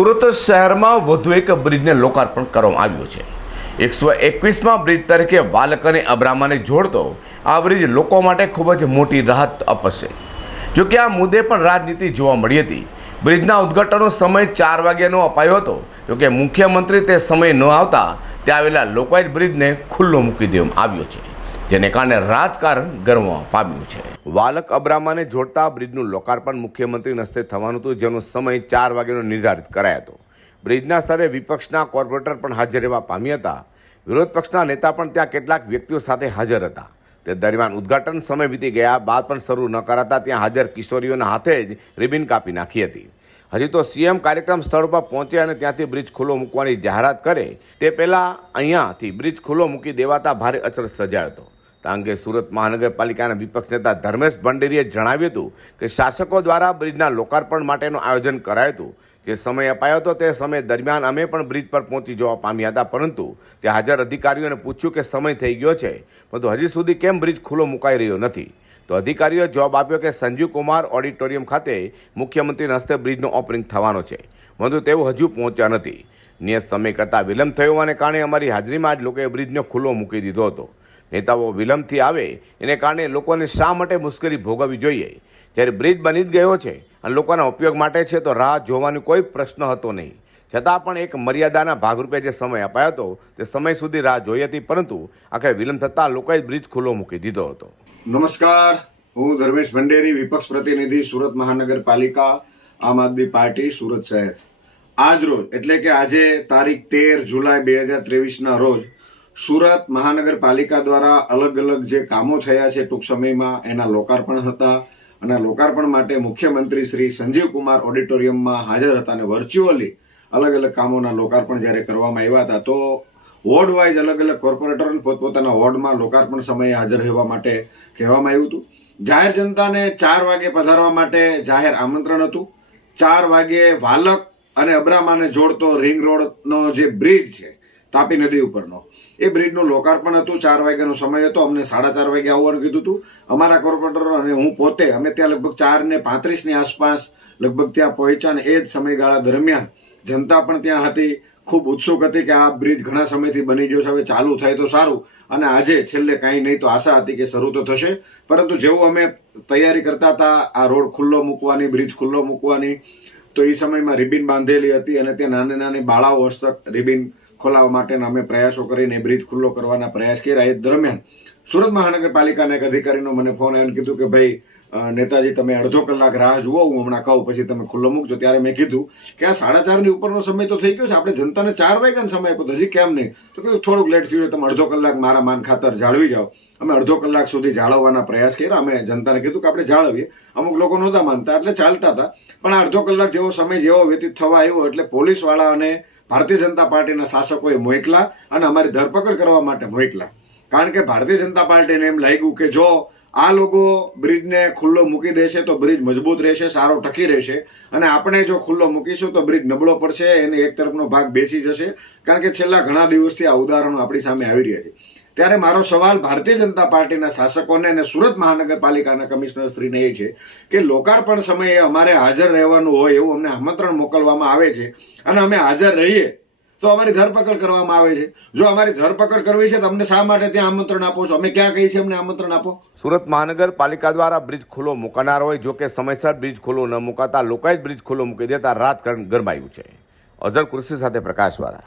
સુરત શહેરમાં વધુ એક બ્રિજને લોકાર્પણ કરવામાં આવ્યું છે. એકસો એકવીસમાં બ્રિજ તરીકે વાલક અને અબ્રામાને જોડતો આ બ્રિજ લોકો માટે ખૂબ જ મોટી રાહત અપશે. જોકે આ મુદ્દે પણ રાજનીતિ જોવા મળી હતી. બ્રિજના ઉદ્ઘાટનનો સમય ચાર વાગ્યાનો અપાયો હતો. જોકે મુખ્યમંત્રી તે સમય ન આવતા, ત્યાં આવેલા લોકોએ બ્રિજને ખુલ્લો મૂકી દેવામાં આવ્યો છે. જેને કારણે રાજકારણ ગરમવા પામ્યું છે. વાલક અબ્રામાને જોડતા બ્રિજનું લોકાર્પણ મુખ્યમંત્રી હસ્તે થવાનું હતું, જેનો સમય ચાર વાગ્યાનો નિર્ધારિત કરાયો હતો. બ્રિજના સ્તરે વિપક્ષના કોર્પોરેટર પણ હાજર રહેવા પામ્યા હતા. વિરોધ પક્ષના નેતા પણ ત્યાં કેટલાક વ્યક્તિઓ સાથે હાજર હતા. તે દરમિયાન ઉદ્ઘાટન સમય વીતી ગયા, બાદ પણ શરૂ ન કરાતા ત્યાં હાજર કિશોરીઓના હાથે જ રિબિન કાપી નાખી હતી. હજી તો સીએમ કાર્યક્રમ સ્થળ પર પહોંચે અને ત્યાંથી બ્રિજ ખુલ્લો મૂકવાની જાહેરાત કરે, તે પહેલાં અહીંયાથી બ્રિજ ખુલ્લો મૂકી દેવાતા ભારે અચળ સર્જાયો હતો. આ અંગે સુરત મહાનગરપાલિકાના વિપક્ષ નેતા ધર્મેશ ભંડેરીએ જણાવ્યું હતું કે શાસકો દ્વારા બ્રિજના લોકાર્પણ માટેનું આયોજન કરાયું હતું. જે સમય અપાયો હતો તે સમય દરમિયાન અમે પણ બ્રિજ પર પહોંચી જવા પામ્યા હતા, પરંતુ તે હાજર અધિકારીઓને પૂછ્યું કે સમય થઈ ગયો છે, પરંતુ હજી સુધી કેમ બ્રિજ ખુલ્લો મુકાઈ રહ્યો નથી? તો અધિકારીઓએ જવાબ આપ્યો કે સંજીવ કુમાર ઓડિટોરિયમ ખાતે મુખ્યમંત્રીના હસ્તે બ્રિજનો ઓપનિંગ થવાનો છે, પરંતુ તેઓ હજુ પહોંચ્યા નથી. નિયત સમય કરતાં વિલંબ થયો હોવાને કારણે અમારી હાજરીમાં જ લોકોએ બ્રિજનો ખુલ્લો મૂકી દીધો હતો. નેતાઓ વિલંબથી આવે, એને કારણે લોકોને શા માટે મુશ્કેલી ભોગવવી જોઈએ? જ્યારે બ્રિજ બની જ ગયો છે અને લોકોના ઉપયોગ માટે છે, તો રાહ જોવાનો કોઈ પ્રશ્ન હતો નહીં. છતાં પણ એક મર્યાદાના ભાગરૂપે જે સમય અપાયો હતો, તે સમય સુધી રાહ જોઈ હતી, પરંતુ આખરે વિલંબ થતાં લોકોએ બ્રિજ ખુલ્લો મૂકી દીધો હતો. નમસ્કાર. હું ધર્મેશ ભંડેરી, વિપક્ષ પ્રતિનિધિ, સુરત મહાનગરપાલિકા, આમ આદમી પાર્ટી, સુરત શહેર. આજ રોજ, એટલે કે આજે તારીખ તેર જુલાઈ બે હજાર ત્રેવીસના રોજ સુરત મહાનગરપાલિકા દ્વારા અલગ અલગ જે કામો થયા છે ટૂંક સમયમાં, એના લોકાર્પણ હતા અને લોકાર્પણ માટે મુખ્યમંત્રી શ્રી સંજીવ કુમાર ઓડિટોરિયમમાં હાજર હતા અને વર્ચ્યુઅલી અલગ અલગ કામોના લોકાર્પણ જ્યારે કરવામાં આવ્યા હતા, તો વોર્ડ વાઇઝ અલગ અલગ કોર્પોરેટરોને પોતપોતાના વોર્ડમાં લોકાર્પણ સમયે હાજર રહેવા માટે કહેવામાં આવ્યું હતું. જાહેર જનતાને ચાર વાગે પધારવા માટે જાહેર આમંત્રણ હતું. ચાર વાગે વાલક અને અબ્રામાને જોડતો રિંગ રોડનો જે બ્રિજ છે તાપી નદી ઉપરનો. એ બ્રિજનું લોકાર્પણ હતું, ચાર વાગ્યાનો સમય હતો, અમને સાડા ચાર વાગે આવવાનું કીધું હતું અમારા કોર્પોરેટર અને હું પોતે, અમે ત્યાં લગભગ ચાર ને પાંત્રીસની આસપાસ લગભગ ત્યાં પહોંચ્યા અને એ જ સમયગાળા દરમિયાન જનતા પણ ત્યાં હતી. ખૂબ ઉત્સુક હતી કે આ બ્રિજ ઘણા સમયથી બની ગયો છે, હવે ચાલુ થાય તો સારું. અને આજે છેલ્લે કાંઈ નહીં તો આશા હતી કે શરૂ તો થશે. પરંતુ જેવું અમે તૈયારી કરતા હતા, આ રોડ ખુલ્લો મૂકવાની, બ્રિજ ખુલ્લો મૂકવાની તો એ સમયમાં રિબિન બાંધેલી હતી અને ત્યાં નાની નાની બાળાઓ હસ્તક રિબિન ખોલાવવા માટેના અમે પ્રયાસો કરીને બ્રિજ ખુલ્લો કરવાના પ્રયાસ કર્યા. એ દરમિયાન સુરત મહાનગરપાલિકાના એક અધિકારીનો મને ફોન આવ્યો કીધું કે ભાઈ નેતાજી, તમે અડધો કલાક રાહ જુઓ, હું હમણાં કહું, પછી તમે ખુલ્લો મૂકજો. ત્યારે મેં કીધું કે આ સાડા ચારની ઉપરનો સમય તો થઈ ગયો છે, આપણે જનતાને ચાર વાગ્યાનો સમય આપ્યો હજી કેમ નહીં? તો કીધું, થોડુંક લેટ થયું તમે અડધો કલાક મારા માન ખાતર જાળવી જાઓ. અમે અડધો કલાક સુધી જાળવવાના પ્રયાસ કર્યા. અમે જનતાને કીધું કે આપણે જાળવીએ. અમુક લોકો નહોતા માનતા, એટલે ચાલતા હતા. પણ આ અડધો કલાક જેવો સમય જેવો વ્યતીત થવા આવ્યો, એટલે પોલીસવાળા અને ભારતીય જનતા પાર્ટીના શાસકોએ મોકલા અને અમારી ધરપકડ કરવા માટે મોકલા. કારણ કે ભારતીય જનતા પાર્ટીને એમ લાગ્યું કે જો આ લોકો બ્રિજને ખુલ્લો મૂકી દેશે તો બ્રિજ મજબૂત રહેશે, સારો ટકી રહેશે. અને આપણે જો ખુલ્લો મૂકીશું તો બ્રિજ નબળો પડશે, એને એક તરફનો ભાગ બેસી જશે. કારણ કે છેલ્લા ઘણા દિવસથી આ ઉદાહરણો આપણી સામે આવી રહ્યા છે. ત્યારે મારો સવાલ ભારતીય જનતા પાર્ટીના શાસકોને અને સુરત મહાનગરપાલિકાના કમિશનર શ્રીને એ છે કે લોકાર્પણ સમયે અમારે હાજર રહેવાનું હોય એવું અમને આમંત્રણ મોકલવામાં આવે છે અને અમે હાજર રહીએ તો અમારી ધરપકડ કરવામાં આવે છે. જો અમારી ધરપકડ કરવી છે તો અમને શા માટે ત્યાં આમંત્રણ આપો છો? અમે ક્યાં કહીએ છીએ અમને આમંત્રણ આપો? સુરત મહાનગરપાલિકા દ્વારા બ્રિજ ખુલ્લો મૂકનાર હોય, જો કે સમયસર બ્રિજ ખુલ્લો ન મુકાતા લોકોએ જ બ્રિજ ખુલ્લો મૂકી દેતા રાજકારણ ગરમાયું છે. અઝર કૃષિ સાથે પ્રકાશવાળા.